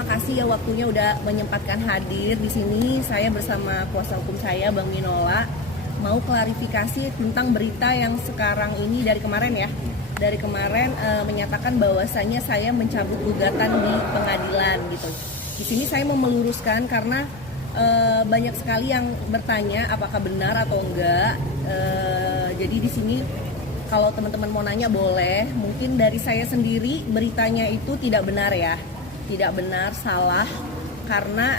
makasih ya waktunya udah menyempatkan hadir di sini. Saya bersama kuasa hukum saya, Bang Minola, mau klarifikasi tentang berita yang sekarang ini dari kemarin ya. Dari kemarin menyatakan bahwasannya saya mencabut gugatan di pengadilan gitu. Di sini saya mau meluruskan karena banyak sekali yang bertanya apakah benar atau enggak. Jadi di sini kalau teman-teman mau nanya boleh. Mungkin dari saya sendiri beritanya itu tidak benar ya. Tidak benar, salah, karena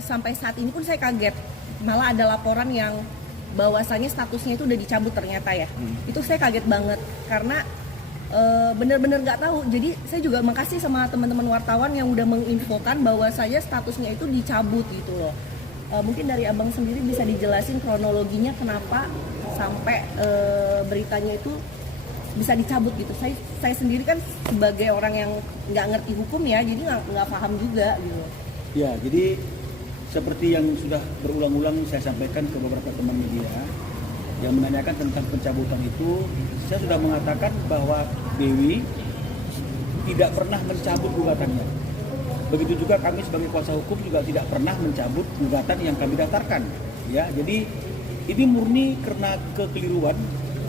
sampai saat ini pun saya kaget, malah ada laporan yang bahwasannya statusnya itu udah dicabut ternyata ya. Itu saya kaget banget karena benar-benar nggak tahu. Jadi saya juga makasih sama teman-teman wartawan yang udah menginfokan bahwa saya statusnya itu dicabut gitu loh. Mungkin dari abang sendiri bisa dijelasin kronologinya kenapa sampai beritanya itu bisa dicabut gitu. Saya sendiri kan sebagai orang yang nggak ngerti hukum ya, jadi nggak paham juga gitu. Ya, jadi seperti yang sudah berulang-ulang saya sampaikan ke beberapa teman media yang menanyakan tentang pencabutan itu, saya sudah mengatakan bahwa Dewi tidak pernah mencabut gugatannya. Begitu juga kami sebagai kuasa hukum juga tidak pernah mencabut gugatan yang kami daftarkan. Ya, jadi ini murni karena kekeliruan,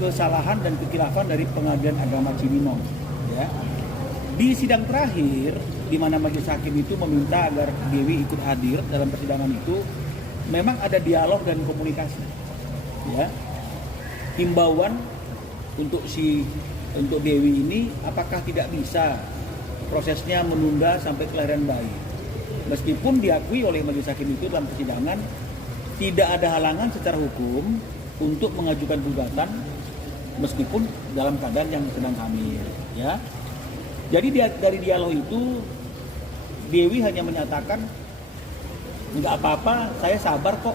kesalahan dan kekhilafan dari Pengadilan Agama Cibinong. Ya. Di sidang terakhir, di mana majelis hakim itu meminta agar Dewi ikut hadir dalam persidangan itu, memang ada dialog dan komunikasi. Ya. Himbauan untuk Dewi ini, apakah tidak bisa prosesnya menunda sampai kelahiran bayi. Meskipun diakui oleh majelis hakim itu dalam persidangan, tidak ada halangan secara hukum untuk mengajukan gugatan meskipun dalam keadaan yang sedang hamil, ya. Jadi dari dialog itu Dewi hanya menyatakan nggak apa-apa, saya sabar kok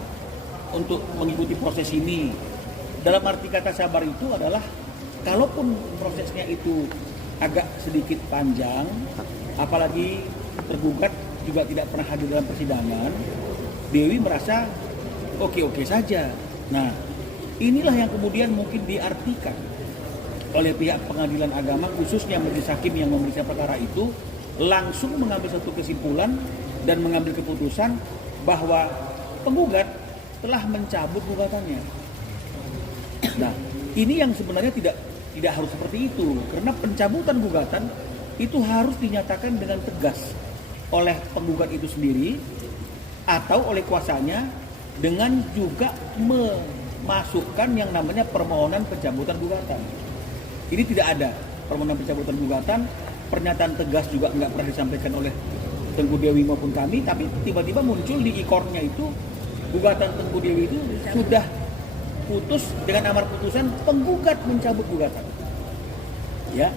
untuk mengikuti proses ini. Dalam arti kata sabar itu adalah kalaupun prosesnya itu agak sedikit panjang, apalagi tergugat juga tidak pernah hadir dalam persidangan, Dewi merasa oke-oke saja. Nah, inilah yang kemudian mungkin diartikan oleh pihak pengadilan agama, khususnya majelis hakim yang memeriksa perkara itu, langsung mengambil satu kesimpulan dan mengambil keputusan bahwa penggugat telah mencabut gugatannya. Nah, ini yang sebenarnya tidak harus seperti itu, karena pencabutan gugatan itu harus dinyatakan dengan tegas oleh penggugat itu sendiri atau oleh kuasanya, dengan juga memasukkan yang namanya permohonan pencabutan gugatan. Ini tidak ada permohonan pencabutan gugatan, pernyataan tegas juga nggak pernah disampaikan oleh Tengku Dewi maupun kami, tapi tiba-tiba muncul di ikornya itu gugatan Tengku Dewi itu sudah putus dengan amar putusan penggugat mencabut gugatan. Ya,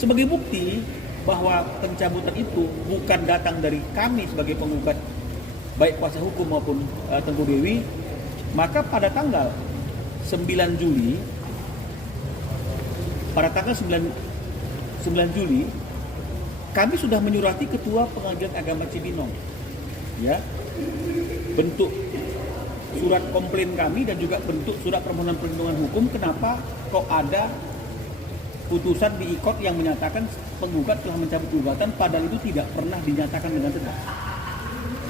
sebagai bukti bahwa pencabutan itu bukan datang dari kami sebagai penggugat, baik kuasa hukum maupun Tengku Dewi, maka pada tanggal 9 Juli, kami sudah menyurati Ketua Pengadilan Agama Cibinong, ya, bentuk surat komplain kami dan juga bentuk surat permohonan perlindungan hukum. Kenapa kok ada putusan di IKOT yang menyatakan penggugat telah mencabut gugatan, padahal itu tidak pernah dinyatakan dengan tegas.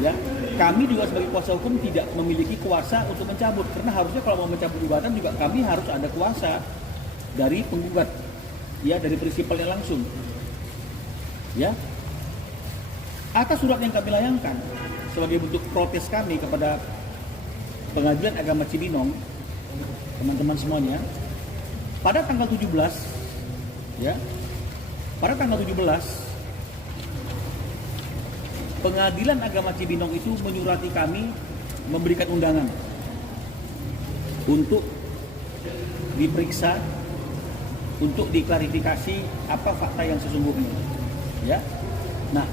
Ya, kami juga sebagai kuasa hukum tidak memiliki kuasa untuk mencabut, karena harusnya kalau mau mencabut gugatan juga kami harus ada kuasa dari penggugat, ya, dari prinsipalnya langsung. Ya, atas surat yang kami layangkan sebagai bentuk protes kami kepada Pengadilan Agama Cibinong, teman-teman semuanya, pada tanggal 17, ya, pada tanggal 17 Pengadilan Agama Cibinong itu menyurati kami, memberikan undangan untuk diperiksa, untuk diklarifikasi apa fakta yang sesungguhnya. Ya, nah,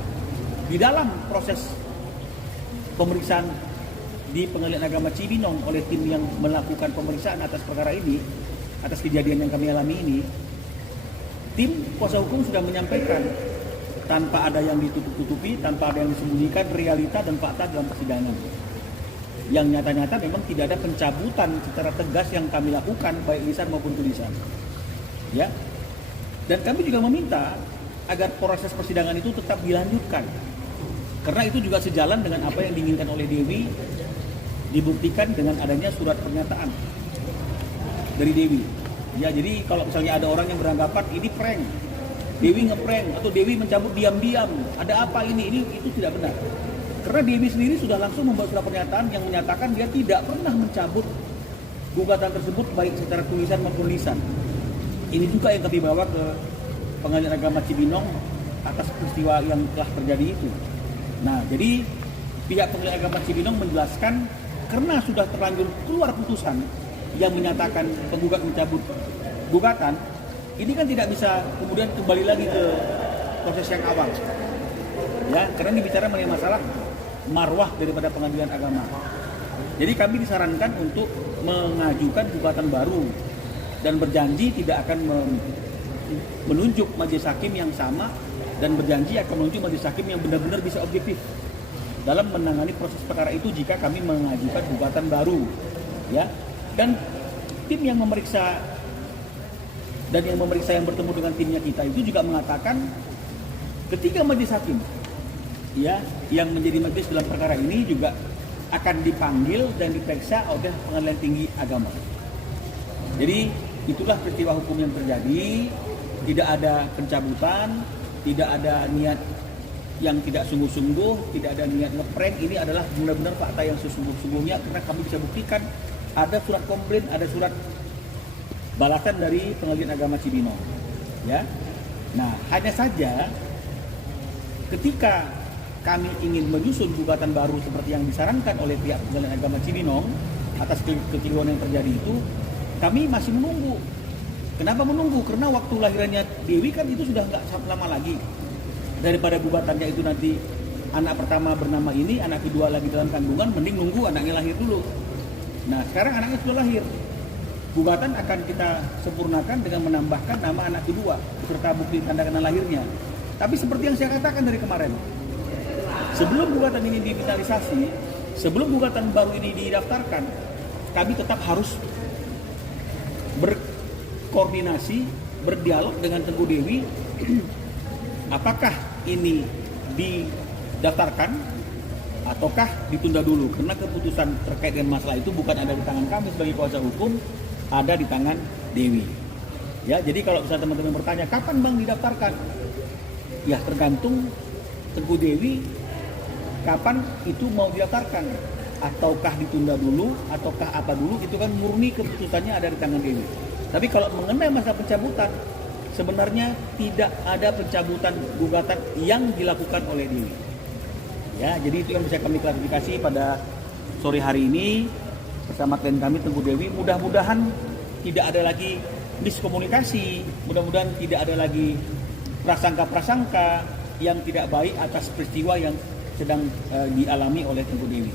di dalam proses pemeriksaan di Pengadilan Agama Cibinong oleh tim yang melakukan pemeriksaan atas perkara ini, atas kejadian yang kami alami ini, tim kuasa hukum sudah menyampaikan tanpa ada yang ditutup-tutupi, tanpa ada yang disembunyikan realita dan fakta dalam persidangan. Yang nyata-nyata memang tidak ada pencabutan secara tegas yang kami lakukan, baik lisan maupun tulisan. Ya, dan kami juga meminta agar proses persidangan itu tetap dilanjutkan Karena itu juga sejalan dengan apa yang diinginkan oleh Dewi, dibuktikan dengan adanya surat pernyataan dari Dewi. Ya, jadi kalau misalnya ada orang yang beranggapan ini prank, Dewi ngeprank atau Dewi mencabut diam-diam, ada apa ini itu tidak benar. Karena Dewi sendiri sudah langsung membuat surat pernyataan yang menyatakan dia tidak pernah mencabut gugatan tersebut baik secara tulisan maupun lisan. Ini juga yang kami bawa ke Pengadilan Agama Cibinong atas peristiwa yang telah terjadi itu. Nah, jadi pihak Pengadilan Agama Cibinong menjelaskan karena sudah terlanjur keluar putusan yang menyatakan penggugat mencabut gugatan, ini kan tidak bisa kemudian kembali lagi ke proses yang awal. Ya, karena ini bicara mengenai masalah marwah daripada Pengadilan Agama. Jadi kami disarankan untuk mengajukan gugatan baru dan berjanji tidak akan menunjuk majelis hakim yang sama dan berjanji akan menunjuk majelis hakim yang benar-benar bisa objektif dalam menangani proses perkara itu jika kami mengajukan gugatan baru, ya. Dan tim yang memeriksa yang bertemu dengan timnya kita itu juga mengatakan ketika majelis hakim, ya, yang menjadi majelis dalam perkara ini juga akan dipanggil dan diperiksa oleh Pengadilan Tinggi Agama. Jadi itulah peristiwa hukum yang terjadi, tidak ada pencabutan, tidak ada niat yang tidak sungguh-sungguh, tidak ada niat ngeprank. Ini adalah benar-benar fakta yang sesungguh-sungguhnya karena kami bisa buktikan ada surat komplain, ada surat balasan dari Pengadilan Agama Cibinong. Ya. Nah, hanya saja ketika kami ingin menyusun gugatan baru seperti yang disarankan oleh pihak Pengadilan Agama Cibinong atas kekeliruan yang terjadi itu, kami masih menunggu. Kenapa menunggu? Karena waktu lahirannya Dewi kan itu sudah nggak lama lagi. Daripada gugatannya itu nanti anak pertama bernama ini, anak kedua lagi dalam kandungan, mending nunggu anaknya lahir dulu. Nah, sekarang anaknya sudah lahir. Gugatan akan kita sempurnakan dengan menambahkan nama anak kedua serta bukti tanda kenal lahirnya. Tapi seperti yang saya katakan dari kemarin, sebelum gugatan ini difinalisasi, sebelum gugatan baru ini didaftarkan, kami tetap harus berkoordinasi, berdialog dengan Tengku Dewi. Apakah ini didaftarkan ataukah ditunda dulu? Karena keputusan terkait dengan masalah itu bukan ada di tangan kami sebagai kuasa hukum, ada di tangan Dewi. Ya, jadi kalau misalnya teman-teman bertanya kapan Bang didaftarkan, ya tergantung Tengku Dewi kapan itu mau didaftarkan, ataukah ditunda dulu, ataukah apa dulu, itu kan murni keputusannya ada di tangan Dewi. Tapi kalau mengenai masa pencabutan, sebenarnya tidak ada pencabutan gugatan yang dilakukan oleh Dewi. Ya, jadi itu yang bisa kami klarifikasi pada sore hari ini bersama klien kami Tengku Dewi. Mudah-mudahan tidak ada lagi miskomunikasi, mudah-mudahan tidak ada lagi prasangka-prasangka yang tidak baik atas peristiwa yang sedang dialami oleh Tengku Dewi.